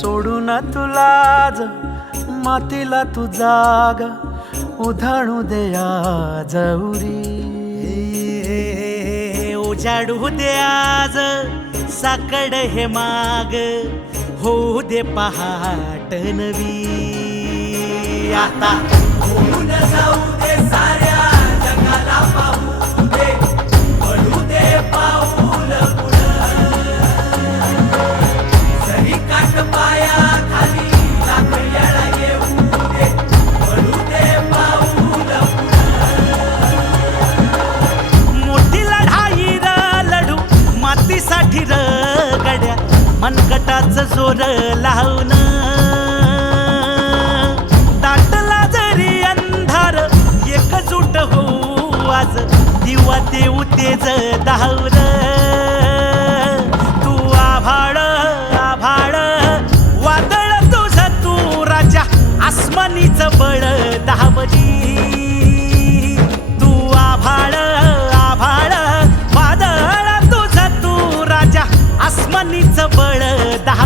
सोडू ना तुला ज मातीला तू जाग उधाणू दे आज उरी. उजाडू दे आज साकड हे माग होऊ दे पहाट नवी. आता जाऊ दे मनकटाच जोर लावून दाटला जरी अंधार एकजूट होऊ आज. दिवा देऊ तेज धावर तू आभाळ आभाळ. वादळ तुझ तू राजा. आसमानीच बळ धावली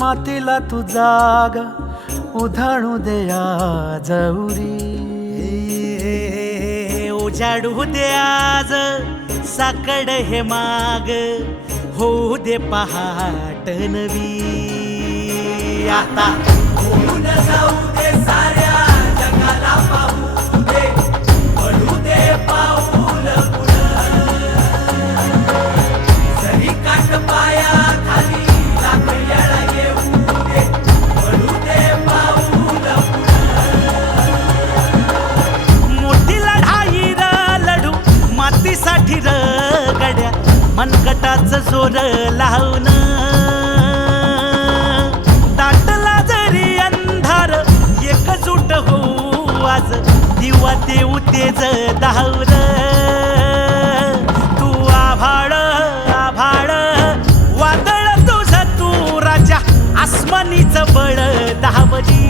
मातीला तू जाग उधाणू दे आज उरी. उजाडू दे आज साकड हे माग होऊ दे पहाट नवी. आता जाऊ दे मनगटाचं जोर लावून दाटला जरी अंधार एकजूट होऊ आज दिवा देऊ तेज धावर तू आभाळ आभाळ वादळ तुझ तू राजा आसमानीचं बळ धावली.